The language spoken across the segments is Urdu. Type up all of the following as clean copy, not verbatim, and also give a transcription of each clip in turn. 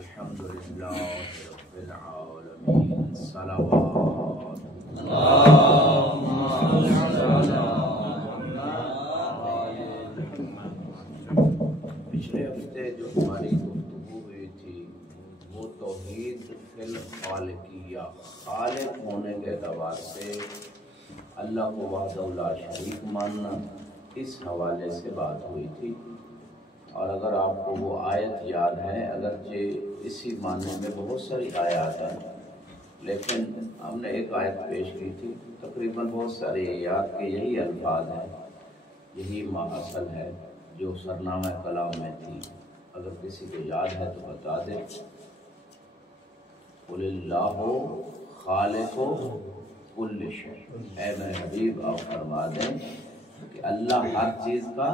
الحمدللہ رب العالمین صلوات پچھلے ہفتے جو ہماری گفتگو ہوئی تھی وہ توحید فی الخالقیہ، خالق ہونے کے اعتبار سے اللہ کو وحدہ لا شریک ماننا، اس حوالے سے بات ہوئی تھی۔ اور اگر آپ کو وہ آیت یاد ہے، اگرچہ اسی معنی میں بہت ساری آیات ہیں، لیکن ہم نے ایک آیت پیش کی تھی، تقریباً بہت ساری آیات کے یہی الفاظ ہیں، یہی اصل ہے جو سرنامہ کلام میں تھی۔ اگر کسی کو یاد ہے تو بتا دیں۔ قل اللہ خالق کل شیء، اے میرے حبیب آپ فرما دیں کہ اللہ ہر چیز کا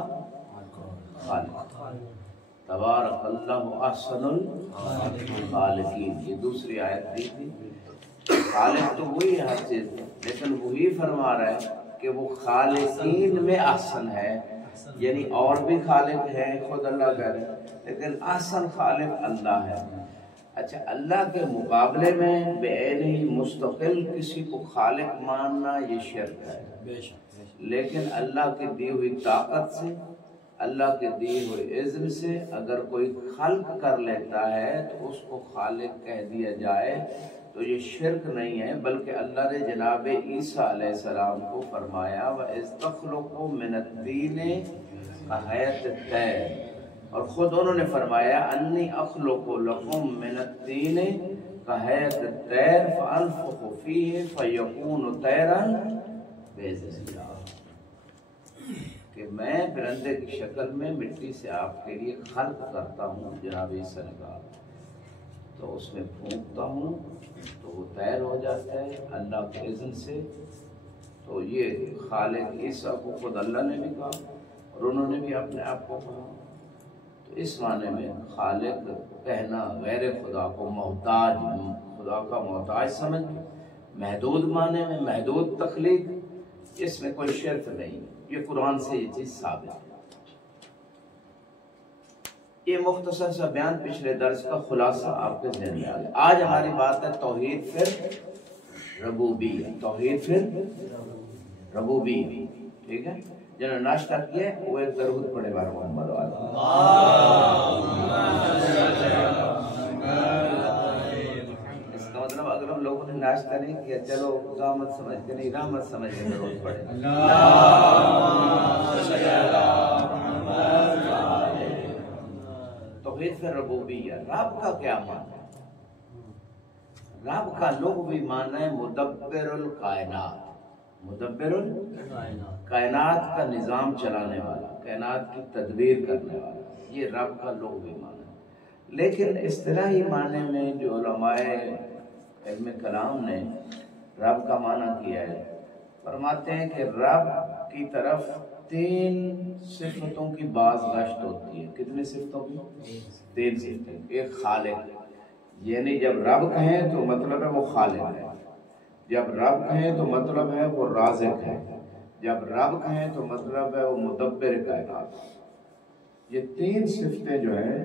خالق، تبارک اللہ احسن الخالقین، یہ دوسری آیت دی تھی۔ خالق تو وہی ہے ہر چیز، لیکن وہی فرما رہا ہے کہ وہ خالقین میں احسن ہے، یعنی اور بھی خالق ہے، خود اللہ کہہ رہے ہیں، لیکن احسن خالق اللہ ہے۔ اچھا، اللہ کے مقابلے میں بے عینی مستقل کسی کو خالق ماننا یہ شرک ہے، لیکن اللہ کی دی ہوئی طاقت سے، اللہ کے دیے ہوئے اذن سے اگر کوئی خلق کر لیتا ہے تو اس کو خالق کہہ دیا جائے تو یہ شرک نہیں ہے، بلکہ اللہ نے جناب عیسیٰ علیہ السلام کو فرمایا وَإِذْ تَخْلُقُ مِنَ الطِّينِ كَهَيْئَةِ الطَّيْرِ، اور خود انہوں نے فرمایا انی اخلق لکم من الطین کہیئۃ الطیر فانفخ فیہ فیکون طیرا باذن اللہ، کہ میں پرندے کی شکل میں مٹی سے آپ کے لیے خلق کرتا ہوں، جناب عیسیٰ نے کہا، تو اس میں پھونکتا ہوں تو وہ طیر ہو جاتا ہے اللہ کے اذن سے۔ تو یہ خالق عیسیٰ کو خود اللہ نے بھی کہا اور انہوں نے بھی اپنے آپ کو کہا۔ تو اس معنی میں خالق کہنا غیر خدا کو محتاج، خدا کا محتاج سمجھ، محدود معنی میں محدود تخلیق، اس میں کوئی شرک نہیں، یہ قرآن سے یہ چیز ثابت ہے۔ یہ مختصر سا بیان پچھلے درس کا خلاصہ آپ کے ذہن میں آ گیا۔ آج ہماری بات ہے توحید پھر ربوبیہ، توحید پھر ربوبیہ، ٹھیک ہے؟ جنہوں نے ناشتہ کیا وہ ایک درود پڑھے بار محمد والا۔ اس کا مطلب اگر ہم لوگوں نے ناشتہ نہیں کیا، چلو رحمت سمجھ کے نہیں، رحمت سمجھ کے درود پڑھے۔ توحید پھر ربوبیہ، رب کا کیا معنی ہے؟ رب کا لغوی معنی ہے مدبر الکائنات، مدبر کائنات کا نظام چلانے والا، کائنات کی تدبیر کرنے والا، یہ رب کا لغوی معنی ہے۔ لیکن اصطلاحی معنی میں جو علماء علم کلام نے رب کا معنی کیا ہے، فرماتے ہیں کہ رب کی طرف تین صفتوں کی باز گشت ہوتی ہے۔ کتنے صفتوں کی؟ تین صفتیں۔ ایک خالق، یعنی جب رب کہیں تو مطلب ہے وہ خالق ہے، جب رب کہیں تو مطلب ہے وہ رازق ہے، جب رب کہیں تو مطلب ہے وہ مدبر کائنات۔ یہ تین صفتیں جو ہیں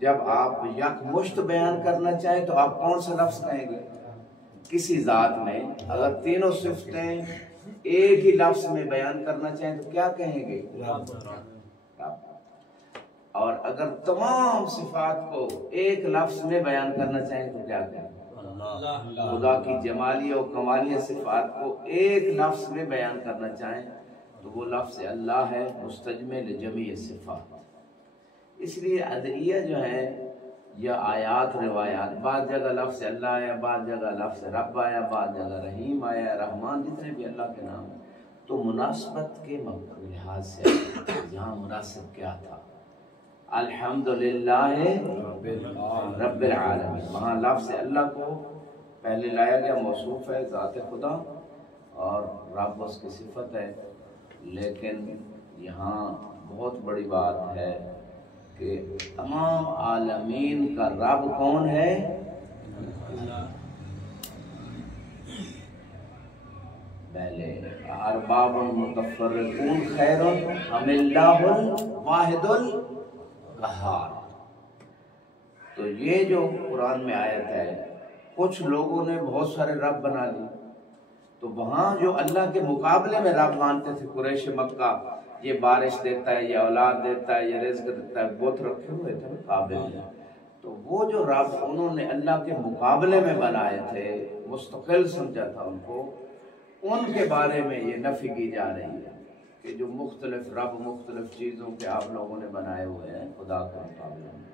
جب آپ یک مشت بیان کرنا چاہیں تو آپ کون سا لفظ کہیں گے؟ کسی ذات میں اگر تینوں صفتیں ایک ہی لفظ میں بیان کرنا چاہیں تو کیا کہیں گے؟ رب۔ اور اگر تمام صفات کو ایک لفظ میں بیان کرنا چاہیں تو کیا کہیں گے؟ خدا کی جمالی اور کمالی صفات کو ایک لفظ میں بیان کرنا چاہیں تو وہ لفظ اللہ ہے، مستجمع لجمیع صفات۔ اس لیے ادعیہ جو ہے یا آیات روایات، بعض جگہ لفظ اللہ آیا، بعض جگہ لفظ رب آیا، بعض جگہ رحیم آیا، رحمان، جتنے بھی اللہ کے نام ہیں، تو مناسبت کے لحاظ سے یہاں مناسب کیا تھا؟ الحمدللہ رب العالمین، وہاں لفظ اللہ کو پہلے لایا گیا، موصوف ہے ذات خدا اور رب اس کی صفت ہے، لیکن یہاں بہت بڑی بات ہے کہ تمام عالمین کا رب کون ہے؟ پہلے ارباب متفرقون خیر ام اللہ الواحد القہار، تو یہ جو قرآن میں آیت ہے، کچھ لوگوں نے بہت سارے رب بنا لی، تو وہاں جو اللہ کے مقابلے میں رب مانتے تھے قریش مکہ، یہ بارش دیتا ہے، یہ اولاد دیتا ہے، یہ رزق دیتا ہے، بت رکھے ہوئے تھے قابل، تو وہ جو رب انہوں نے اللہ کے مقابلے میں بنائے تھے، مستقل سمجھا تھا ان کو، ان کے بارے میں یہ نفی کی جا رہی ہے کہ جو مختلف رب مختلف چیزوں کے آپ لوگوں نے بنائے ہوئے ہیں خدا کے مقابلے میں،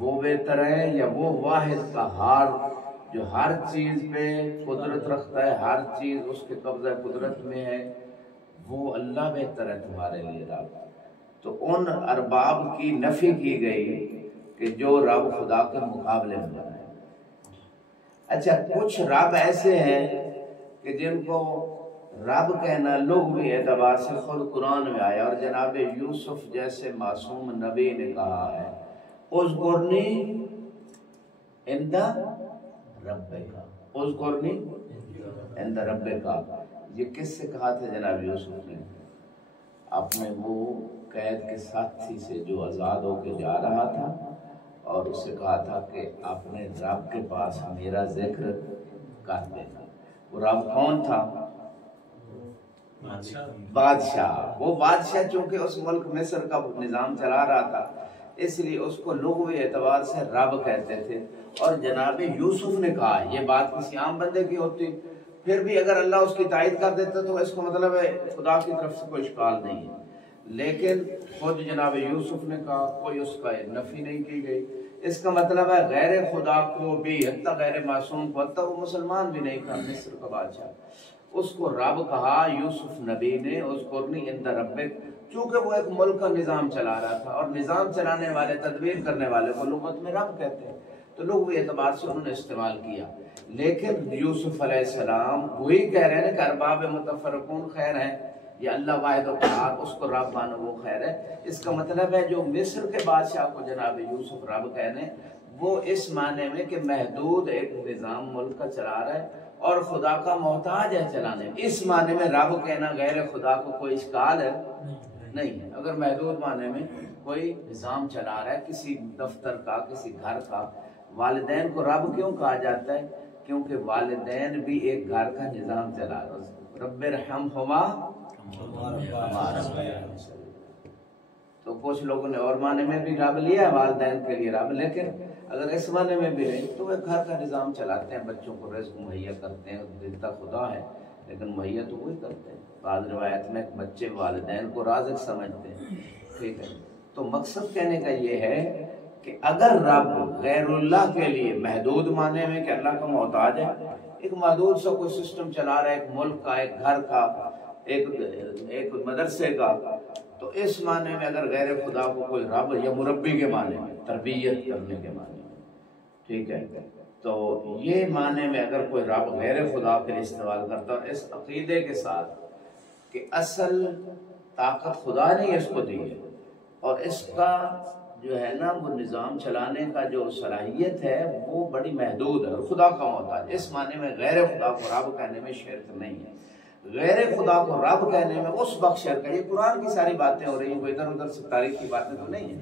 وہ بہتر ہے یا وہ واحد قہار جو ہر چیز پہ قدرت رکھتا ہے، ہر چیز اس کے قبضہ قدرت میں ہے، وہ اللہ بہتر ہے تمہارے لیے رب؟ تو ان ارباب کی نفی کی گئی کہ جو رب خدا کے مقابلے میں بنائے۔ اچھا، کچھ رب ایسے ہیں کہ جن کو رب کہنا لغوی اعتبار سے خود قرآن میں آیا، اور جناب یوسف جیسے معصوم نبی نے کہا ہے اذکرنی عند ربک، اذکرنی عند ربک۔ یہ کس سے کہا تھا جناب یوسف نے؟ اپنے وہ قید کے ساتھی سے جو آزاد ہو کے جا رہا تھا، اور اس سے کہا تھا کہ اپنے رب کے پاس میرا ذکر کر دینا۔ وہ رب کون تھا؟ بادشاہ۔ وہ بادشاہ چونکہ اس ملک مصر کا نظام چلا رہا تھا، اس لیے اس کو لغوی اعتبار سے رب کہتے تھے۔ اور جناب یوسف نے کہا، یہ بات کسی عام بندے کی ہوتی، پھر بھی اگر اللہ اس کی تائید کر دیتا تو اس کو مطلب ہے خدا کی طرف سے کوئی اشکال نہیں ہے، لیکن خود جناب یوسف نے کہا، کوئی اس کا نفی نہیں کی گئی۔ اس کا مطلب ہے غیر خدا کو بھی، حتیٰ غیر معصوم کو، حتیٰ وہ مسلمان بھی نہیں تھا، مصر کا بادشاہ، اس کو رب کہا یوسف نبی نے، اذکرنی عند ربک، چونکہ وہ ایک ملک کا نظام چلا رہا تھا، اور نظام چلانے والے، تدبیر کرنے والے کو لغت میں رب کہتے ہیں، تو لغوی اعتبار سے انہوں نے استعمال کیا۔ لیکن یوسف علیہ السلام وہی کہہ رہے ہیں کہ ارباب متفرقون خیر ہیں، یا اللہ واحد و قہار، اس کو رب مانو وہ خیر ہے۔ اس کا مطلب ہے جو مصر کے بادشاہ کو جناب یوسف رب کہنے، وہ اس معنی میں کہ محدود ایک نظام ملک کا چلا رہا ہے اور خدا کا محتاج ہے چلانے، اس معنی میں رب کہنا غیر خدا کو کوئی اشکال ہے نہیں ہے۔ اگر محدود معنی میں کوئی نظام چلا رہا ہے کسی دفتر کا، کسی گھر کا، والدین کو رب کیوں کہا جاتا ہے؟ کیونکہ والدین بھی ایک گھر کا نظام چلا رہا ہے۔ رب ارحمہما، تو کچھ لوگوں نے اور معنی میں بھی رب لیا ہے والدین کے لیے رب، لیکن اگر اس معنی میں بھی نہیں تو وہ گھر کا نظام چلاتے ہیں، بچوں کو رزق مہیا کرتے ہیں، دیتا خدا ہے لیکن مہیا تو وہی کرتے ہیں۔ بعض روایت میں بچے والدین کو رازق سمجھتے ہیں، ٹھیک ہے۔ تو مقصد کہنے کا یہ ہے کہ اگر رب غیر اللہ کے لیے محدود معنی میں کہ اللہ کا محتاج ہے، ایک محدود سا کوئی سسٹم چلا رہا ہے، ایک ملک کا، ایک گھر کا، ایک مدرسے کا، تو اس معنی میں اگر غیر خدا کو کوئی رب، یا مربی کے معنی میں، تربیت کرنے کے معنی میں، ٹھیک ہے، تو یہ معنی میں اگر کوئی رب غیر خدا کے لیے استعمال کرتا ہے اس عقیدے کے ساتھ کہ اصل طاقت خدا نے اس کو دی ہے، اور اس کا جو ہے نا وہ نظام چلانے کا جو صلاحیت ہے وہ بڑی محدود ہے، اور خدا کا محتاج، اس معنی میں غیر خدا کو رب کہنے میں شرک نہیں ہے۔ غیر خدا کو رب کہنے میں اس وقت شرک ہے۔ یہ قرآن کی ساری باتیں ہو رہی ہیں، کوئی ادھر ادھر سے تاریخ کی باتیں تو نہیں ہیں۔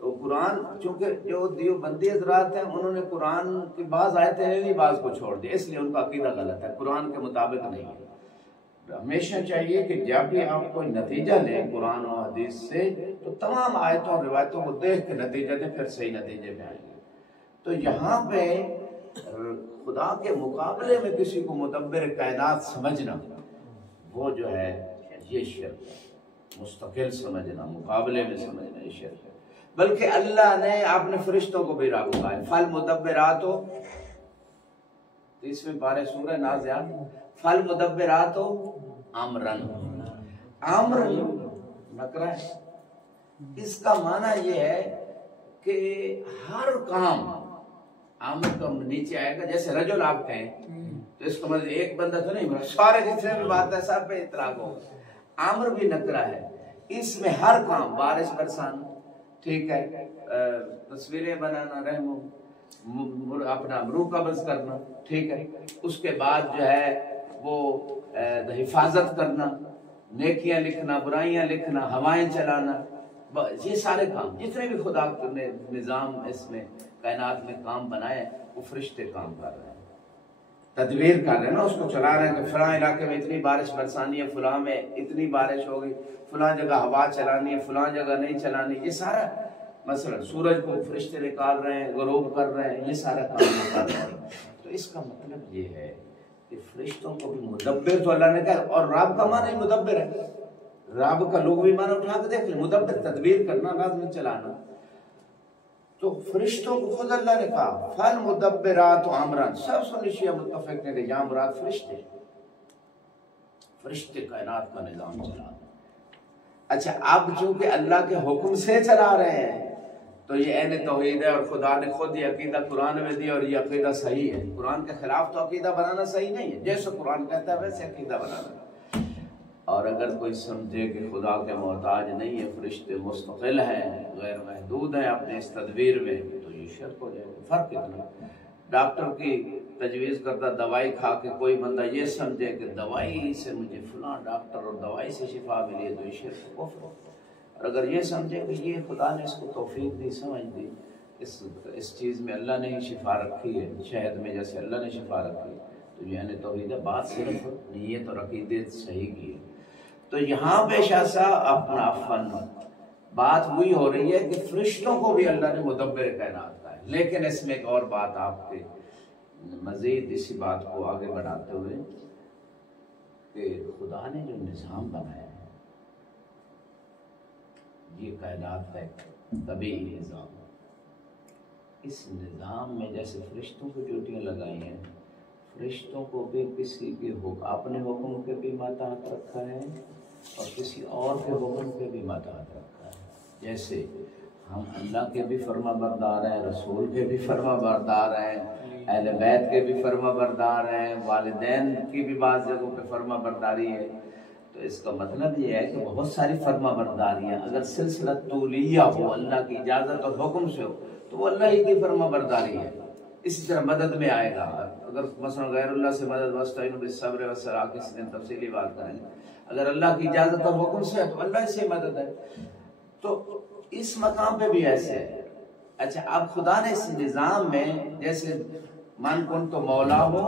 تو قرآن، چونکہ جو دیوبندی حضرات ہیں انہوں نے قرآن کی بعض آیتیں لے لی، بعض کو چھوڑ دی، اس لیے ان کا عقیدہ غلط ہے، قرآن کے مطابق نہیں ہے۔ ہمیشہ چاہیے کہ جب بھی آپ کوئی نتیجہ لیں قرآن و حدیث سے تو تمام آیتوں اور روایتوں کو دیکھ کے نتیجہ دیں، پھر صحیح نتیجے پہ آئیں گے۔ تو یہاں پہ خدا کے مقابلے میں کسی کو مدبر کائنات سمجھنا، وہ جو ہے یہ شرک ہے، مستقل سمجھنا، مقابلے میں سمجھنا یہ شرک ہے۔ بلکہ اللہ نے اپنے فرشتوں کو بھی رب کہا ہے، فالمدبرات، 30ویں پارے سورہ نازعات، فالمدبرات امرن، امر نکرہ ہے، اس کا معنی یہ ہے کہ ہر کام، امر کا نیچے آئے گا، جیسے رجل آپ کہیں تو اس کا مطلب ایک بندہ تو نہیں، سارے جتنے بھی بات ہے سب پہ اطلاق ہو۔ امر بھی نکرہ ہے، اس میں ہر کام، بارش برسانا، ٹھیک ہے، تصویریں بنانا، رحم، اپنا روح قبض کرنا، ٹھیک ہے، اس کے بعد جو ہے وہ حفاظت کرنا، نیکیاں لکھنا، برائیاں لکھنا، ہوائیں چلانا، یہ سارے کام جتنے بھی خدا نے نظام اس میں کائنات میں کام بنائے وہ فرشتے کام کر رہے ہیں، تدبیر کر رہے ہیں نا، اس کو چلا رہے ہیں کہ فلاں علاقے میں اتنی بارش برسانی ہے، فلاں میں اتنی بارش ہوگی، فلاں جگہ ہوا چلانی ہے، فلاں جگہ نہیں چلانی، یہ سارا مثلا سورج کو فرشتے نکال رہے ہیں، غروب کر رہے ہیں، یہ سارا کام کر رہے ہیں۔ تو اس کا مطلب یہ ہے کہ فرشتوں کو بھی مدبر تو اللہ نے کہا، اور رب کا معنی مدبر ہے، رب کا لوگ بھی معنی اٹھا کے دیکھ لیں، مدبر تدبیر کرنا، نظم چلانا۔ تو فرشتوں کو خود اللہ نے کہا فالمدبرات امرا، سب سنشیہ متفق ہیں کہ یہاں مراد فرشتے، فرشتے کائنات کا نظام چلا۔ اچھا اب چونکہ اللہ کے حکم سے چلا رہے ہیں تو یہ عین توحید ہے، اور خدا نے خود یہ عقیدہ قرآن میں دیا، اور یہ عقیدہ صحیح ہے۔ قرآن کے خلاف تو عقیدہ بنانا صحیح نہیں ہے، جیسے قرآن کہتا ہے ویسے عقیدہ بنانا۔ اور اگر کوئی سمجھے کہ خدا کے محتاج نہیں ہے، فرشتے مستقل ہیں، غیر محدود ہیں اپنے اس تدبیر میں، تو یہ شرک ہو جائے گا۔ فرق کتنا، ڈاکٹر کی تجویز کردہ دوائی کھا کے کوئی بندہ یہ سمجھے کہ دوائی سے مجھے فلاں ڈاکٹر اور دوائی سے شفا ملی ہے، تو یہ شرک کفر ہے۔ اور اگر یہ سمجھے کہ یہ خدا نے اس کو توفیق دی، سمجھ دی، اس چیز میں اللہ نے ہی شفا رکھی ہے، شہد میں جیسے اللہ نے شفا رکھی ہے، تو یعنی توحید ہے۔ بات صرف نیت اور عقیدت صحیح کی ہے۔ تو یہاں پہ شاہ صاحب اپنا فن بات ہوئی ہو رہی ہے کہ فرشتوں کو بھی اللہ نے مدبر کائنات کا ہے، لیکن اس میں ایک اور بات آپ کے مزید اسی بات کو آگے بڑھاتے ہوئے کہ خدا نے جو نظام بنایا ہے یہ کائنات کا ایک طبیعی نظام، اس نظام میں جیسے فرشتوں کی ڈیوٹیاں لگائی ہیں، فرشتوں کو بھی کسی کے اپنے حکم کے بھی ماتحت رکھا ہے اور کسی اور کے حکم کے بھی ماتحت رکھا ہے۔ جیسے ہم اللہ کے بھی فرما بردار ہیں، رسول کے بھی فرما بردار ہیں، اہل بیت کے بھی فرما بردار ہیں، والدین کی بھی بعض جگہوں پہ فرما برداری ہے۔ تو اس کا مطلب یہ ہے کہ بہت ساری فرما برداریاں اگر سلسلہ طولیہ ہو، اللہ کی اجازت اور حکم سے ہو، تو وہ اللہ ہی کی فرما برداری ہے۔ اسی طرح مدد میں آئے گا، اگر مثلا غیر اللہ سے مدد واستعینوا بالصبر والصلاۃ، کسی دن تفصیلی بات کریں گے، اگر اللہ کی اجازت اور حکم سے ہے تو اللہ سے مدد ہے۔ تو اس مقام پہ بھی ایسے ہے۔ اچھا اب خدا نے اس نظام میں جیسے من کن تو مولا ہو،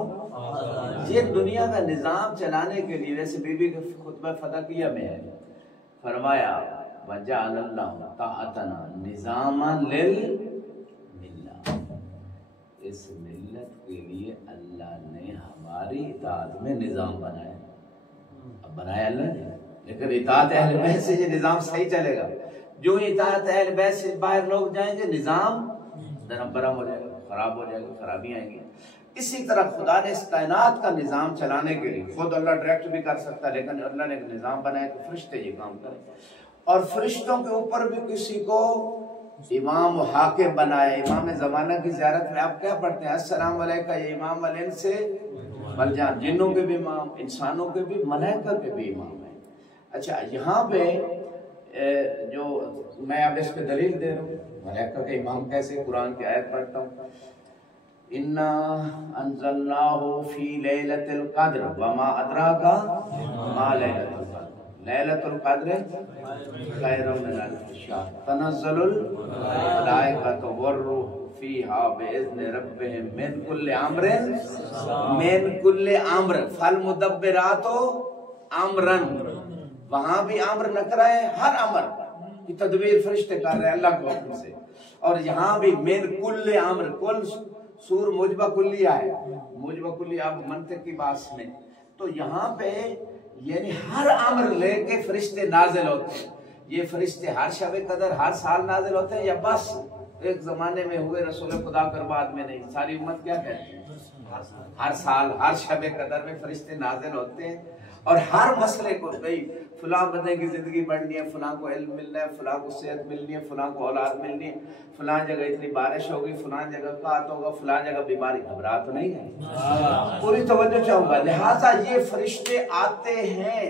یہ دنیا کا نظام چلانے کے لیے، جیسے بی بی کے خطبہ فدقیہ میں ہے، فرمایا وجعل اللہ طاعتنا نظاما اس ملت کے لیے اللہ نے ہماری اطاعت میں نظام بنایا۔ اب بنایا اللہ نے، لیکن اطاعت اہل بیت سے یہ نظام صحیح چلے گا۔ جو اطاعت اہل بیت سے باہر لوگ جائیں گے، نظام درم برم ہو جائے گا، خراب ہو جائے گا، خرابیاں آئیں گی۔ اسی طرح خدا نے اس کائنات کا نظام چلانے کے لیے، خود اللہ ڈائریکٹ بھی کر سکتا ہے، لیکن اللہ نے ایک نظام بنایا کہ فرشتے یہ کام کریں، اور فرشتوں کے اوپر بھی کسی کو امام و حاکم بنائے۔ امام زمانہ کی زیارت میں آپ کیا پڑھتے ہیں؟ السلام علیکم یا امام الانس والجان، جنوں کے بھی امام، انسانوں کے بھی، ملائکہ کے بھی امام ہیں۔ اچھا یہاں پہ جو میں اب اس پہ دلیل دے رہا ہوں، ملائکہ کے امام کیسے، قرآن کی آیت پڑھتا ہوں، اِنَّا أَنزَلْنَاهُ فِي لَيْلَةِ الْقَدْرِ وَمَا أَدْرَاكَ مَا لَيْلَةُ الْقَدْرِ لَيْلَةُ الْقَدْرِ خَيْرٌ مِنْ أَلْفِ شَهْرٍ تَنَزَّلُ الْمَلَائِكَةُ وَالرُّوحُ فِيهَا بِإِذْنِ رَبِّهِمْ مِنْ كُلِّ أَمْرٍ مِنْ كُلِّ أَمْرٍ فَالْمُدَبِّرَاتُ أَمْرًا، وہاں بھی امر نکرہ ہے، ہر امر کی تدبیر فرشتے کر رہے ہیں اللہ کے حکم سے، اور یہاں بھی من کل امر، کل سور موجبہ کلی آئے، موجبہ کلی اب منطق کی بات میں، تو یہاں پہ یعنی ہر امر لے کے فرشتے نازل ہوتے ہیں۔ یہ فرشتے ہر شب قدر ہر سال نازل ہوتے ہیں، یا بس ایک زمانے میں ہوئے رسول خدا کر بعد میں نہیں؟ ساری امت کیا کہتی ہے؟ ہر سال ہر شب قدر میں فرشتے نازل ہوتے ہیں، اور ہر مسئلے کو، بھئی فلاں بندے کی زندگی بڑھنی ہے، فلاں کو علم ملنا ہے، فلاں کو صحت ملنی ہے، فلاں کو اولاد ملنی ہے، فلاں جگہ اتنی بارش ہوگی، فلاں جگہ قحط ہوگا، فلاں جگہ بیماری، گھبرا تو نہیں ہے؟ پوری توجہ چاہوں گا۔ لہٰذا یہ فرشتے آتے ہیں،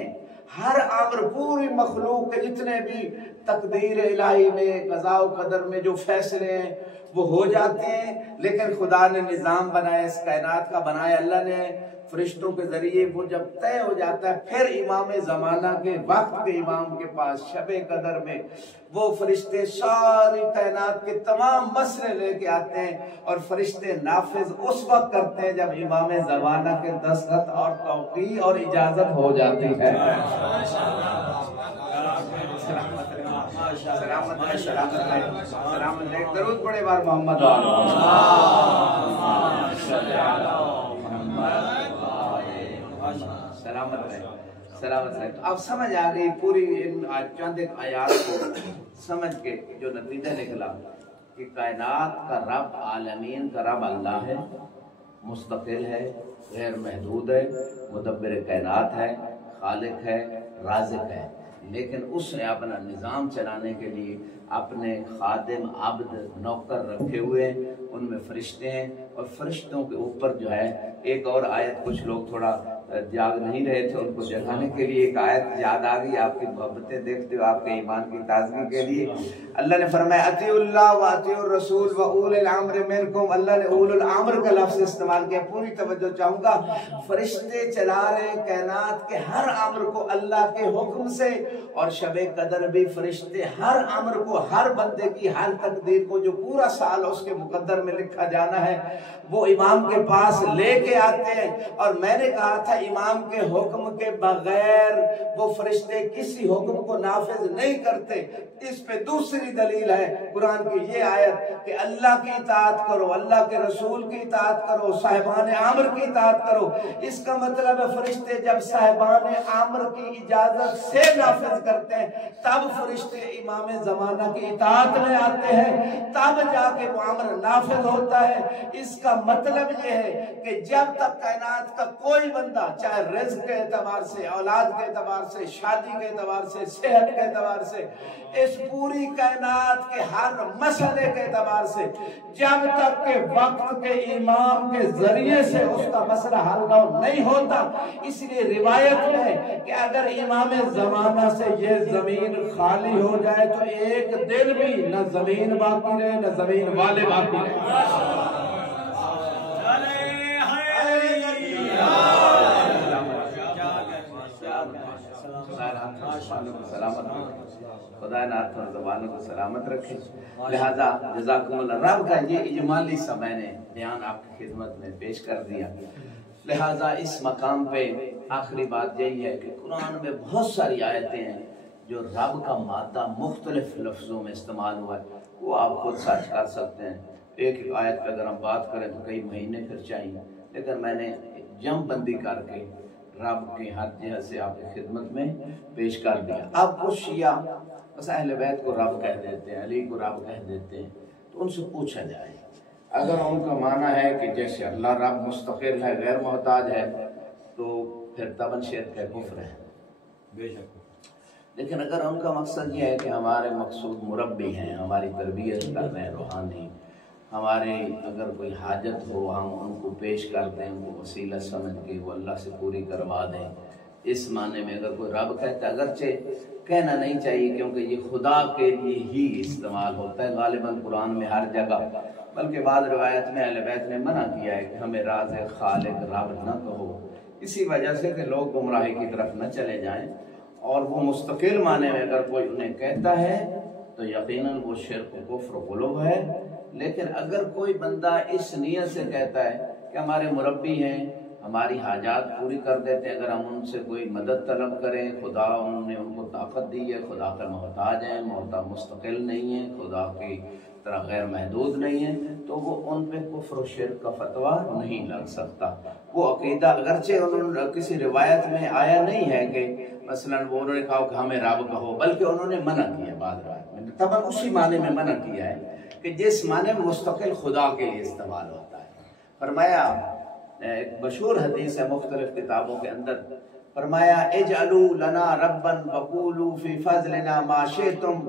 ہر امر، پوری مخلوق کے جتنے بھی تقدیر الہی میں، قضاء و قدر میں جو فیصلے ہیں، وہ ہو جاتے ہیں، لیکن خدا نے نظام بنایا، اس کائنات کا بنایا اللہ نے فرشتوں کے ذریعے، وہ جب طے ہو جاتا ہے پھر امام زمانہ کے وقت کے امام کے پاس شب قدر میں وہ فرشتے ساری کائنات کے تمام مسئلے لے کے آتے ہیں، اور فرشتے نافذ اس وقت کرتے ہیں جب امام زمانہ کے دستخط اور توقیع اور اجازت ہو جاتی ہے۔ سلامت رہے، درود پڑھے بار محمد سلامت رہے، سلامت رہے۔ تو اب سمجھ آ گئی پوری ان چند ایک آیات کو سمجھ کے جو نتیجہ نکلا کہ کائنات کا رب، عالمین کا رب اللہ ہے، مستقل ہے، غیر محدود ہے، مدبر کائنات ہے، خالق ہے، رازق ہے، لیکن اس نے اپنا نظام چلانے کے لیے اپنے خادم، عبد، نوکر رکھے ہوئے ہیں، ان میں فرشتے ہیں، اور فرشتوں کے اوپر جو ہے ایک اور آیت، کچھ لوگ تھوڑا جاگ نہیں رہے تھے، ان کو جگانے کے لیے ایک آیت یاد آ گئی، آپ کی محبتیں دیکھتے ہو، آپ کے ایمان کی تازگی کے لیے اللہ نے فرمایا اطیعوا اللہ و اطیعوا الرسول و اولی الامر منکم۔ اللہ نے اول الامر کا لفظ استعمال کیا۔ پوری توجہ چاہوں گا، فرشتے چلا رہے کائنات کے ہر امر کو اللہ کے حکم سے، اور شب قدر بھی فرشتے ہر امر کو، ہر بندے کی ہر تقدیر کو جو پورا سال اس کے مقدر میں لکھا جانا ہے وہ امام کے پاس لے کے آتے ہیں۔ اور میں نے کہا تھا امام کے حکم کے بغیر وہ فرشتے کسی حکم کو نافذ نہیں کرتے۔ اس پہ دوسری دلیل ہے قرآن کی یہ آیت کہ اللہ کی اطاعت کرو، اللہ کے رسول کی اطاعت کرو، صاحبان امر کی اطاعت کرو۔ اس کا مطلب ہے فرشتے جب صاحبان امر کی اجازت سے نافذ کرتے ہیں تب فرشتے امام زمانہ کی اطاعت میں آتے ہیں، تب جا کے وہ امر نافذ ہوتا ہے۔ اس کا مطلب یہ ہے کہ جب تک کائنات کا کوئی بندہ، چاہے رزق کے اعتبار سے، اولاد کے اعتبار سے، شادی کے اعتبار سے، صحت کے اعتبار سے، اس پوری کائنات کے ہر مسئلے کے اعتبار سے، جب تک کہ وقت کے امام کے ذریعے سے اس کا مسئلہ حل نہیں ہوتا، اس لیے روایت میں کہ اگر امام زمانہ سے یہ زمین خالی ہو جائے تو ایک دن بھی نہ زمین باقی رہے نہ زمین والے باقی رہے۔ خدا نات اور زبانوں کو سلامت رکھے۔ لہذا جزاکم اللہ، رب کا یہ اجمالی سا میں نے بیان آپ کی خدمت میں پیش کر دیا۔ لہذا اس مقام پہ آخری بات یہی ہے کہ قرآن میں بہت ساری آیتیں ہیں جو رب کا مادہ مختلف لفظوں میں استعمال ہوا ہے، وہ آپ خود سرچ کر سکتے ہیں۔ ایک آیت پہ اگر ہم بات کریں تو کئی مہینے پھر چاہیے، لیکن میں نے جم بندی کر کے رب کی ہر جہت سے آپ کی خدمت میں پیش کر دیا۔ اب کچھ شیعہ بس اہل بیت کو رب کہہ دیتے ہیں، علی کو رب کہہ دیتے ہیں، تو ان سے پوچھا جائے اگر ان کا معنی ہے کہ جیسے اللہ رب مستقل ہے، غیر محتاج ہے، تو پھر تبن شرک ہے، کفر ہے بے شک۔ لیکن اگر ان کا مقصد یہ ہے کہ ہمارے مقصود مربی ہیں، ہماری تربیت کر رہے ہیں روحانی، ہمارے اگر کوئی حاجت ہو ہم ان کو پیش کر دیں، ان کو وسیلہ سمجھ کے وہ اللہ سے پوری کروا دیں، اس معنی میں اگر کوئی رب کہتا ہے، اگرچہ کہنا نہیں چاہیے کیونکہ یہ خدا کے لیے ہی استعمال ہوتا ہے غالباً قرآن میں ہر جگہ، بلکہ بعض روایت میں اہل بیت نے منع کیا ہے کہ ہمیں رازق، خالق، رب نہ کہو، اسی وجہ سے کہ لوگ گمراہی کی طرف نہ چلے جائیں۔ اور وہ مستقل معنی میں اگر کوئی انہیں کہتا ہے تو یقیناً وہ شرک و کفر و غلو ہے۔ لیکن اگر کوئی بندہ اس نیت سے کہتا ہے کہ ہمارے مربی ہیں، ہماری حاجات پوری کر دیتے ہیں، اگر ہم ان سے کوئی مدد طلب کریں، خدا انہوں نے ان کو طاقت دی ہے، خدا کا محتاج ہیں، محتاج مستقل نہیں ہے، خدا کی طرح غیر محدود نہیں ہے، تو وہ ان پہ کفر و شرک کا فتویٰ نہیں لگ سکتا۔ وہ عقیدہ اگرچہ انہوں نے کسی روایت میں آیا نہیں ہے کہ مثلاً وہ انہوں نے کہا کہ ہمیں رب کہو، بلکہ انہوں نے منع کیا بعض روایت میں، طبعاً اسی معنی میں منع کیا ہے کہ جس معنی میں مستقل خدا کے لیے استعمال ہوتا ہے۔ فرمایا ایک مشہور حدیث ہے مختلف کتابوں کے اندر، فرمایا اجعلوا لنا ربا وقولوا فی فضلنا ما شئتم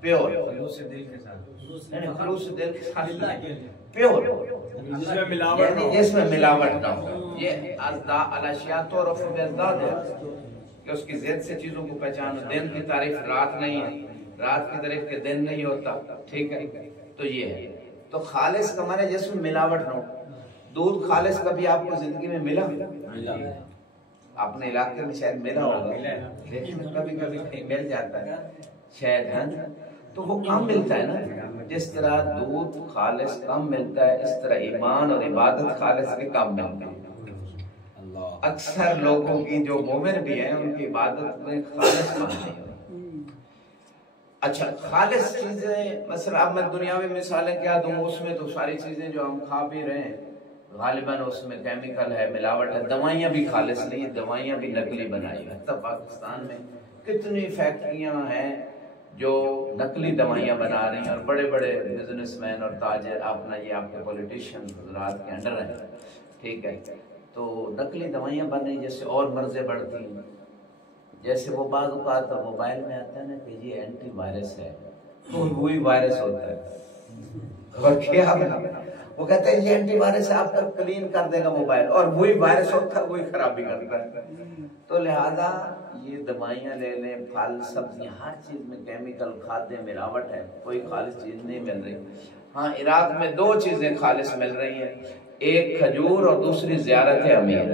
پیور، خلوص دل کے ساتھ، یعنی خلوص دل کے ساتھ پیور، جس میں ملاوٹ نہ یعنی ہو، جس میں ملاوٹ نہ ہو. یہ الاشیاء تعرف بالاضداد ہے کہ اس کی ضد سے چیزوں کو پہچانو. دن کی تعریف رات نہیں ہے، رات کی تعریف کے دن نہیں ہوتا. ٹھیک ہے، تو یہ ہے. تو خالص کا معنی جس میں ملاوٹ نہ ہو. دودھ خالص کبھی آپ کو زندگی میں ملا؟ اپنے علاقے میں شاید ملا ہوگا، لیکن کبھی کبھی کہیں مل جاتا ہے شاید، ہے تو وہ کم ملتا ہے نا. جس طرح دودھ خالص کم ملتا ہے، اس طرح ایمان اور عبادت خالص بھی کم ملتا ہے. اکثر لوگوں کی جو مومن بھی ہیں ان کی عبادت میں خالص مانتے ہیں. اچھا، خالص چیزیں مثلا اب میں دنیاوی مثالیں کیا دوں، اس میں تو ساری چیزیں جو ہم کھا پی رہے ہیں غالباً اس میں کیمیکل ہے، ملاوٹ ہے. دوائیاں بھی خالص نہیں ہیں، دوائیاں بھی نقلی بنائی ہیں. حتیٰ پاکستان میں کتنی فیکٹریاں ہیں جو نقلی دوائیاں بنا رہی ہیں، اور بڑے بڑے بزنس مین اور تاجر اپنا یہ آپ کے پولیٹیشین حضرات کے انڈر ہیں. ٹھیک ہے، تو نقلی دوائیاں بن رہی جس سے اور مرضیں بڑھتی ہیں. جیسے وہ بعض اوقات موبائل میں آتا ہے نا کہ یہ اینٹی وائرس ہے، تو وہی وائرس ہوتا ہے. اور کیا وہ کہتے ہیں یہ اینٹی وائرس آپ کا کلین کر دے گا موبائل، اور وہی وائرس ہوتا ہے، وہی خرابی کرتا ہے. تو لہذا یہ دوائیاں لے لیں، پھل سبزیاں، ہر چیز میں کیمیکل کھادیں، ملاوٹ ہے، کوئی خالص چیز نہیں مل رہی. ہاں، عراق میں دو چیزیں خالص مل رہی ہیں، ایک کھجور اور دوسری زیارت امیر.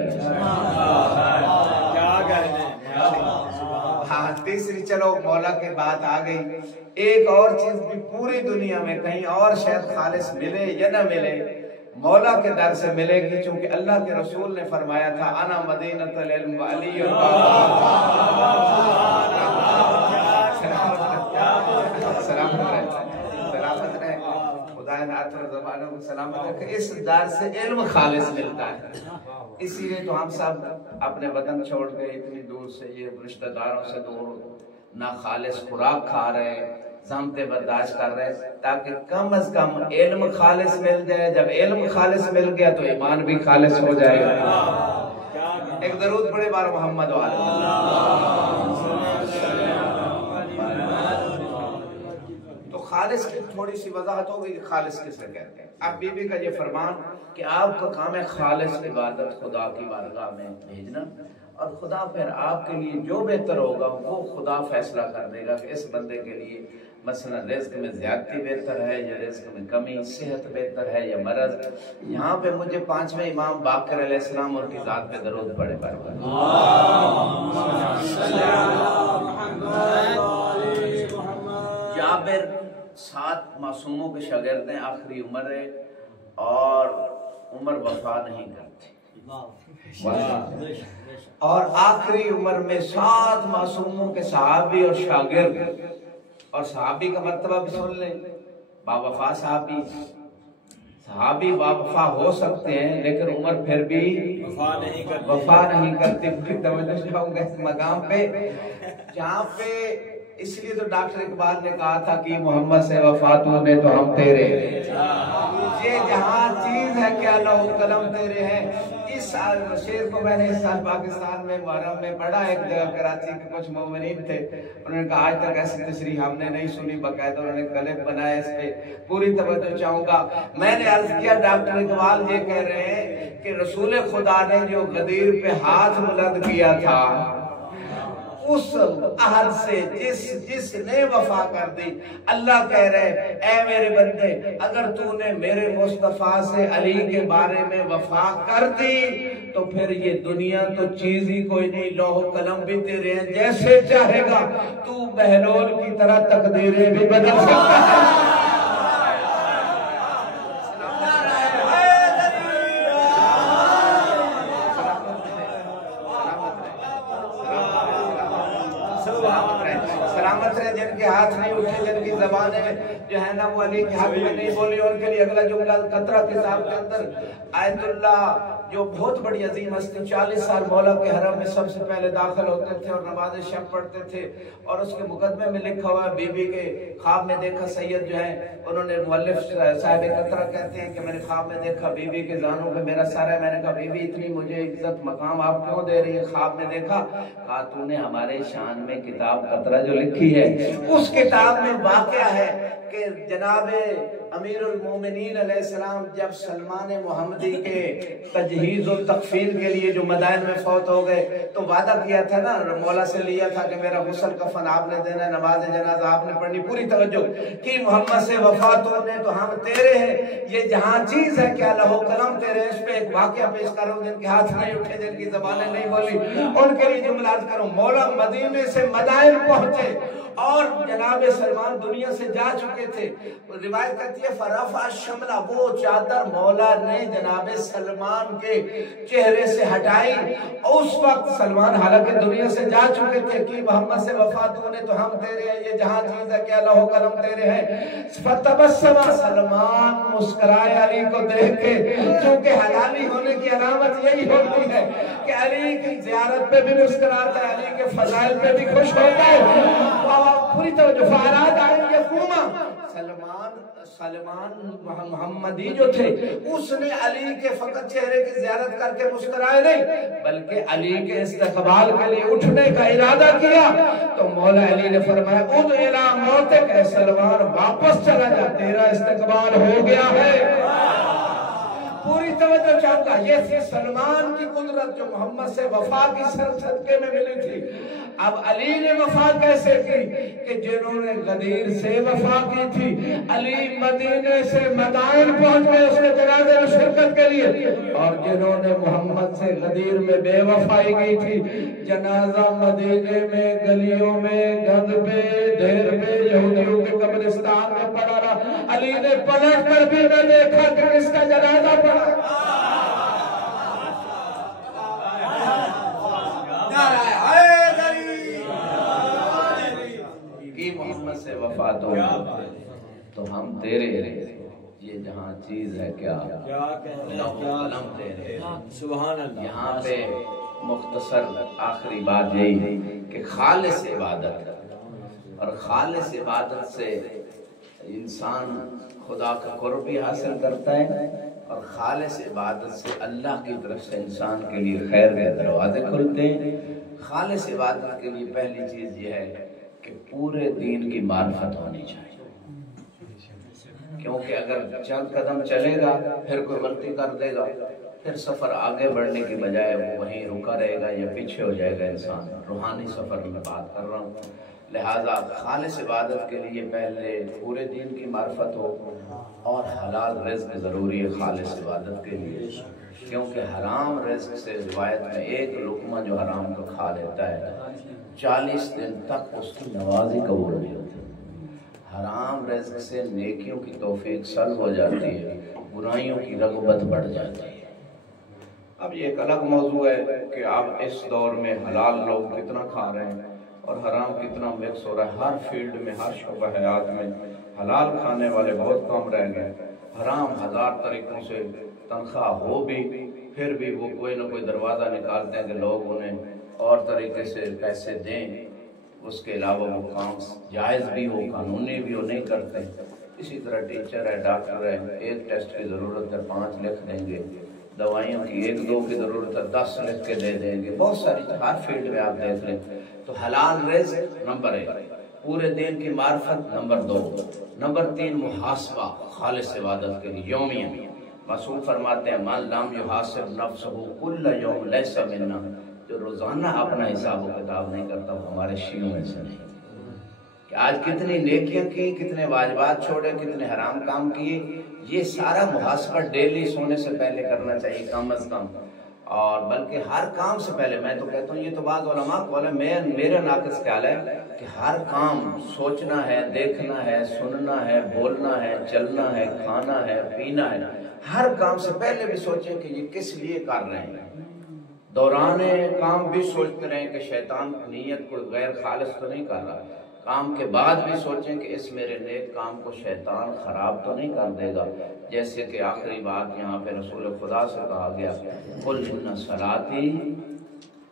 ہاں، تیسری چلو مولا کے بعد آ گئی. ایک اور چیز بھی پوری دنیا میں کہیں اور شاید خالص ملے یا نہ ملے، مولا کے در سے ملے گی، چونکہ اللہ کے رسول نے فرمایا تھا انا مدینۃ العلم وعلی سلامت رہے، خدا نعت اور زبانوں کو سلامت رکھے. اس در سے علم خالص ملتا ہے. اسی لیے تو ہم سب اپنے وطن چھوڑ کے اتنی دور سے، یہ رشتہ داروں سے دور، نہ خالص خوراک کھا رہے، زحمتیں برداشت کر رہے، تاکہ کم از کم علم خالص مل جائے. جب علم خالص مل گیا تو ایمان بھی خالص ہو جائے گا. ایک درود پڑھے بار محمد تو خالص کی تھوڑی سی وضاحت ہو گئی کہ خالص کسے کہتے ہیں. اب بی بی کا یہ فرمان کہ آپ کا کام ہے خالص عبادت خدا کی بارگاہ میں بھیجنا، اور خدا پھر آپ کے لیے جو بہتر ہوگا وہ خدا فیصلہ کر دے گا کہ اس بندے کے لیے مثلا رزق میں زیادتی بہتر ہے یا رزق میں کمی، صحت بہتر ہے یا مرض. یہاں پہ مجھے پانچویں امام باقر علیہ السلام اور کی ذات پہ درود پڑے پڑے. جابر 7 معصوموں کے شاگرد ہیں، آخری عمر ہے اور عمر وفا نہیں کرتی، اور آخری عمر میں 7 معصوموں کے صحابی اور شاگرد. اور صحابی کا مرتبہ بھی سن لیں، باوفا صحابی. صحابی باوفا ہو سکتے ہیں لیکن عمر پھر بھی وفا نہیں کرتی. پھر توجہ چاہوں گا اس مقام پہ جہاں پہ، اس لیے تو ڈاکٹر اقبال نے کہا تھا کہ محمد سے وفا تو نے تو ہم تیرے. یہ جہاں چیز ہے کیا لوح قلم تیرے ہیں. اس شعر کو میں نے اس سال پاکستان میں محرم میں پڑھا. ایک جگہ کراچی کے کچھ مومنین تھے، انہوں نے کہا آج تک ایسی تشریح ہم نے نہیں سنی، باقاعدہ انہوں نے کلپ بنایا. اس پہ پوری توجہ چاہوں گا. میں نے عرض کیا ڈاکٹر اقبال یہ کہہ رہے ہیں کہ رسول خدا نے جو غدیر پہ ہاتھ بلند کیا تھا، اس عہد سے جس نے وفا کر دی، اللہ کہہ رہے اے میرے بندے، اگر تو نے میرے مصطفیٰ سے علی کے بارے میں وفا کر دی تو پھر یہ دنیا تو چیز ہی کوئی نہیں، لوح قلم بھی تیرے ہیں، جیسے چاہے گا تو بہلول کی طرح تقدیریں بھی بدل سکتا ہے. سلامت رہے جن کے ہاتھ نہیں اٹھے، جن کی زبانیں جو ہے نا وہ علی کے حق میں نہیں بولی، ان کے لیے اگلا جملہ قطرہ کتاب کے اندر آیت اللہ جو بہت بڑی عظیم ہستی، 40 سال مولا کے حرم میں سب سے پہلے داخل ہوتے تھے اور نماز شب پڑھتے تھے، اور اس کے مقدمے میں لکھا ہوا ہے بی بی کے خواب میں دیکھا سید جو ہے انہوں نے مؤلف صاحب قطرہ کہتے ہیں کہ میں نے خواب میں دیکھا بی بی کے زانوں پہ میرا سر ہے، میں نے کہا بی بی اتنی مجھے عزت مقام آپ کیوں دے رہی ہے؟ خواب میں دیکھا، کہا تو نے ہمارے شان میں کتاب قطرہ جو لکھی ہے اس کتاب میں واقعہ ہے کہ جناب امیر المومنین علیہ السلام جب سلمان محمدی کے تجہیز و تکفین کے لیے جو مدائن میں فوت ہو گئے تو وعدہ کیا تھا نا، مولا سے لیا تھا کہ میرا غسل کفن آپ نے دینا ہے، نماز جنازہ آپ نے پڑھنی، پوری توجہ کی محمد سے وفات ہونے تو ہم تیرے ہیں، یہ جہاں چیز ہے کیا لہو قلم تیرے، اس پہ ایک واقعہ پیش کروں، جن کے ہاتھ نہیں اٹھے، جن کی زبانیں نہیں بولی، ان کے لیے جملات کروں۔ مولا مدینے سے مدائن پہنچے اور جناب سلمان دنیا سے جا چکے تھے، روایت کہتی ہے فرفع شملہ، وہ چادر مولا نے جناب سلمان کے چہرے سے ہٹائی، اس وقت سلمان حالانکہ دنیا سے جا چکے تھے کہ محمد سے وفات ہونے تو ہم تیرے ہیں، یہ جہاں چیز ہے کہ اللہ و قلم تیرے ہیں۔ فتبسم، سلمان مسکرائے علی کو دیکھ کے، چونکہ حلالی ہونے کی علامت یہی ہوتی ہے کہ علی کی زیارت پہ بھی مسکراتا ہے، علی کے فضائل پہ بھی خوش ہوتا ہے، پوری توجہ فاراد آئے یقوما، سلمان محمدی جو تھے اس نے علی کے فقط چہرے کی زیارت کر کے مسکرائے نہیں بلکہ علی کے استقبال کے لیے اٹھنے کا ارادہ کیا، تو مولا علی نے فرمایا اد الی موتک، اے سلمان واپس چلا جا، تیرا استقبال ہو گیا ہے۔ پوری توجہ چاہوں گا، یہ تھی سلمان کی قدرت جو محمد سے وفا کی صدقے میں ملی تھی۔ اب علی نے وفا کیسے کی کہ جنہوں نے غدیر سے وفا کی تھی، علی مدینے سے مدائن پہنچ گئے اس کے جنازے میں شرکت کے لیے، اور جنہوں نے محمد سے غدیر میں بے وفائی کی تھی، جنازہ مدینے میں گلیوں میں گند پہ ڈھیر پہ یہودیوں کے قبرستان میں پڑا رہا، علی نے پلٹ کر بھی نہ دیکھا کہ اس کا جنازہ پڑا۔ محمد سے وفات ہو تو ہم تیرے رہے، یہ جہاں چیز ہے کیا قلم تیرے، سبحان اللہ۔ یہاں پہ مختصر آخری بات یہی کہ خالص عبادت، اور خالص عبادت سے انسان خدا کا قرب بھی حاصل کرتا ہے، اور خالص عبادت سے اللہ کی طرف سے انسان کے لیے خیر کے دروازے کھلتے ہیں۔ خالص عبادت کے لیے پہلی چیز یہ ہے کہ پورے دین کی معرفت ہونی چاہیے، کیونکہ اگر چند قدم چلے گا پھر کوئی غلطی کر دے گا، پھر سفر آگے بڑھنے کی بجائے وہ وہیں رکا رہے گا یا پیچھے ہو جائے گا انسان۔ روحانی سفر میں بات کر رہا ہوں، لہٰذا خالص عبادت کے لیے پہلے پورے دین کی معرفت ہو، اور حلال رزق ضروری ہے خالص عبادت کے لیے، کیونکہ حرام رزق سے روایت میں ایک لقمہ جو حرام کو کھا لیتا ہے 40 دن تک اس کی نماز ہی قبول نہیں ہوتی۔ حرام رزق سے نیکیوں کی توفیق سلب ہو جاتی ہے، برائیوں کی رغبت بڑھ جاتی ہے۔ اب یہ ایک الگ موضوع ہے کہ اب اس دور میں حلال لوگ کتنا کھا رہے ہیں اور حرام کتنا مکس ہو رہا ہے، ہر فیلڈ میں، ہر شعبہ حیات میں حلال کھانے والے بہت کم رہ گئے، حرام 1000 طریقوں سے تنخواہ ہو بھی پھر بھی وہ کوئی نہ کوئی دروازہ نکالتے ہیں کہ لوگ انہیں اور طریقے سے پیسے دیں، اس کے علاوہ وہ کام جائز بھی ہو، قانونی بھی ہو، نہیں کرتے۔ اسی طرح ٹیچر ہے، ڈاکٹر ہے، ایک ٹیسٹ کی ضرورت ہے 5 لکھ دیں گے، دوائیوں کی 1-2 کی ضرورت ہے 10 لکھ کے دے دیں گے، بہت ساری ہر فیلڈ میں آپ دیکھ لیں۔ تو حلال رزق نمبر 1، پورے دین کی معرفت نمبر 2، نمبر 3 محاسبہ خالص عبادت کے لیے یومیہ۔ معصوم فرماتے ہیں من لم یحاسب نفسہ کل یوم لیس منا، جو روزانہ اپنا حساب و کتاب نہیں کرتا وہ ہمارے شیعوں میں سے نہیں، کہ آج کتنی نیکیاں کی، کتنے واجبات چھوڑے، کتنے حرام کام کیے، یہ سارا محاسبہ ڈیلی سونے سے پہلے کرنا چاہیے کم از کم، اور بلکہ ہر کام سے پہلے۔ میں تو کہتا ہوں، یہ تو بعض علماء کو میرا ناقص خیال ہے کہ ہر کام سوچنا ہے، دیکھنا ہے، سننا ہے، بولنا ہے، چلنا ہے، کھانا ہے، پینا ہے، ہر کام سے پہلے بھی سوچیں کہ یہ کس لیے کر رہے ہیں۔ دوران کام بھی سوچتے رہیں کہ شیطان نیت کوئی غیر خالص تو نہیں کر رہا، کام کے بعد بھی سوچیں کہ اس میرے نیک کام کو شیطان خراب تو نہیں کر دے گا. جیسے کہ آخری بات یہاں پہ رسول خدا سے کہا گیا قل ان صلاتی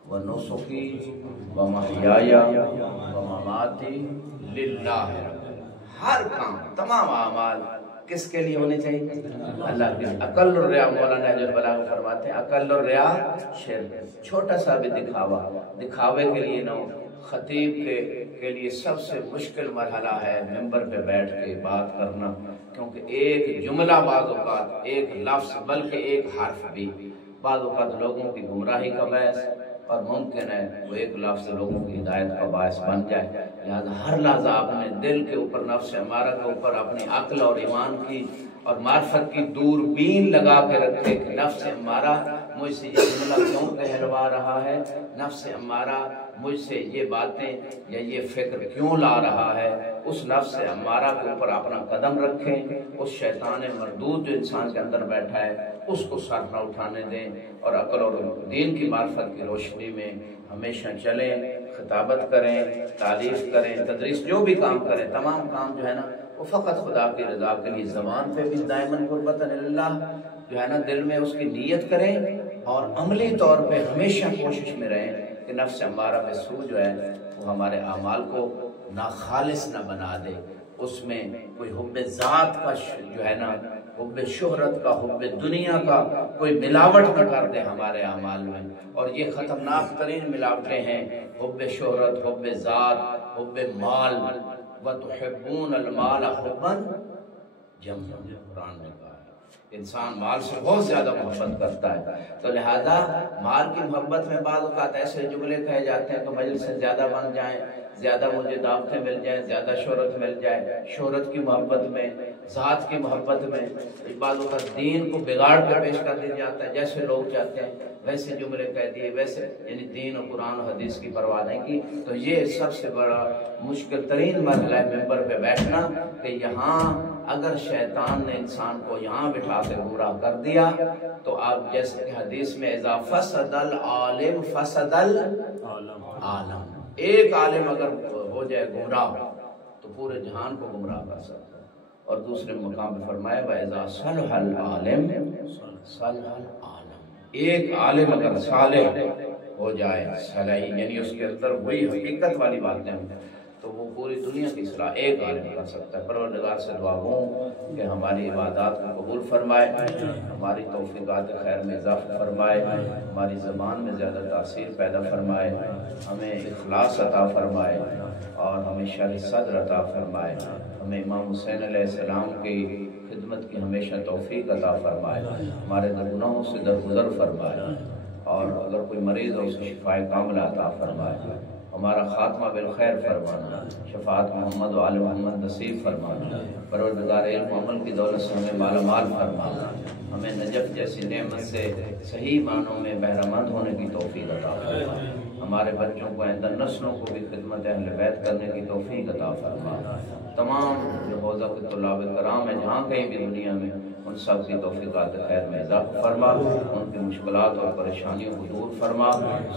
و نسکی و محیای و مماتی للہ. ہر کام تمام اعمال کس کے لیے ہونے چاہیے؟ اللہ کے. اقل الریا مولانا نہج البلاغہ فرماتے ہیں اقل الریا شرک. چھوٹا سا بھی دکھاوے کے لیے نہ ہو. خطیب کے لیے سب سے مشکل مرحلہ ہے ممبر پہ بیٹھ کے بات کرنا، کیونکہ ایک جملہ بعض اوقات، ایک لفظ بلکہ ایک حرف بھی بعض اوقات لوگوں کی گمراہی کا باعث، اور ممکن ہے وہ ایک لفظ لوگوں کی ہدایت کا باعث بن جائے. لہذا ہر لحظہ اپنے دل کے اوپر، نفس امارہ کے اوپر اپنی عقل اور ایمان کی اور معرفت کی دوربین لگا کے رکھے کہ نفس امارہ مجھ سے یہ جملہ کیوں کہلوا رہا ہے، نفس امارہ مجھ سے یہ باتیں یا یہ فکر کیوں لا رہا ہے. اس نفس امارہ کے اوپر اپنا قدم رکھیں. اس شیطان مردود جو انسان کے اندر بیٹھا ہے اس کو سر نہ اٹھانے دیں، اور عقل اور دین کی معرفت کی روشنی میں ہمیشہ چلیں. خطابت کریں، تعلیف کریں، تدریس، جو بھی کام کریں، تمام کام جو ہے نا وہ فقط خدا کی رضا کے لیے. زبان پہ بھی دائماً قربت اللہ جو ہے نا دل میں اس کی نیت کریں، اور عملی طور پہ ہمیشہ کوشش میں رہیں کہ نفس امارہ میں سو جو ہے وہ ہمارے اعمال کو ناخالص نہ بنا دے. اس میں کوئی حب ذات کا جو ہے نا، حب شہرت کا، حب دنیا کا کوئی ملاوٹ نہ کر دے ہمارے اعمال میں. اور یہ خطرناک ترین ملاوٹیں ہیں، حب شہرت، حب ذات، حب مال. وَتُحِبُّونَ الْمَالَ حُبًّا جَمًّا. قرآن نے کہا ہے انسان مال سے بہت زیادہ محبت کرتا ہے. تو لہذا مال کی محبت میں بعض اوقات ایسے جملے کہے جاتے ہیں کہ مجلس سے زیادہ بن جائیں، زیادہ مجھے دعوتیں مل جائیں، زیادہ شہرت مل جائے. شہرت کی محبت میں، ذات کی محبت میں بعض اوقات دین کو بگاڑ کر پیش کر دیا جاتا ہے. جیسے لوگ چاہتے ہیں ویسے جملے کہہ دیے، ویسے یعنی دین و قرآن و حدیث کی پرواہ نہیں کی. تو یہ سب سے بڑا مشکل ترین مرحلہ ہے ممبر پہ بیٹھنا، کہ یہاں اگر شیطان نے انسان کو یہاں بٹھا کے گمراہ کر دیا تو آپ جیسے کہ حدیث میں اذا فسد العالم فسد العالم. ایک عالم اگر ہو جائے گمراہ تو پورے جہان کو گمراہ کر سکتا ہے. اور دوسرے مقام پہ فرمایا وَإِذَا صَلَحَ الْعَالِمُ صَلَحَ الْعَالَمُ. ایک عالم اگر صالح ہو جائے، صلاحی یعنی اس کے اندر وہی حقیقت والی باتیں ہوں، تو وہ پوری دنیا کی اصلاح ایک عالم کر سکتا ہے. پروردگار سے دعا ہوں کہ ہماری عبادات کو قبول فرمائے، ہماری توفیقات خیر میں اضافہ فرمائے، ہماری زبان میں زیادہ تاثیر پیدا فرمائے، ہمیں اخلاص عطا فرمائے، اور ہمیں شرح صدر عطا فرمائے. ہمیں امام حسین علیہ السلام کی خدمت کی ہمیشہ توفیق عطا فرمائے، ہمارے گناہوں سے درگزر فرمائے، اور اگر کوئی مریض ہو اسے شفاء کاملہ عطا فرمائے. ہمارا خاتمہ بالخیر فرمانا، شفاعت محمد و آل محمد نصیب فرمانا. پروردگار علم و عمل کی دولت سے ہمیں مالا مال فرمانا. ہمیں نجف جیسی نعمت سے صحیح معنوں میں بہرہ مند ہونے کی توفیق عطا فرما. ہمارے بچوں کو آئندہ نسلوں کو بھی خدمت اہل بیت کرنے کی توفیق عطا فرما. تمام جو حوزہ کے طلاب کرام ہیں جہاں کہیں بھی دنیا میں، ان سب کی توفیقات خیر میں اضافہ فرما، ان کی مشکلات اور پریشانیوں کو دور فرما.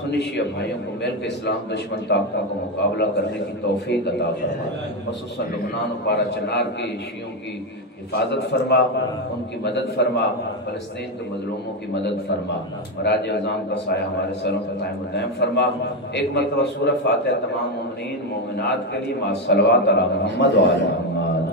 سنی شیعہ بھائیوں کو مل کے اسلام دشمن طاقتوں کو مقابلہ کرنے کی توفیق عطا فرما. خصوصاً لبنان و پارا چنار کی شیعوں کی حفاظت فرما، ان کی مدد فرما. فلسطین کے مظلوموں کی مدد فرما. مراج اعظام کا سایہ ہمارے سروں پر قائم و دائم فرما. ایک مرتبہ سورہ فاتحہ تمام مومنین مومنات کے لیے مع الصلوات علی محمد و آل محمد.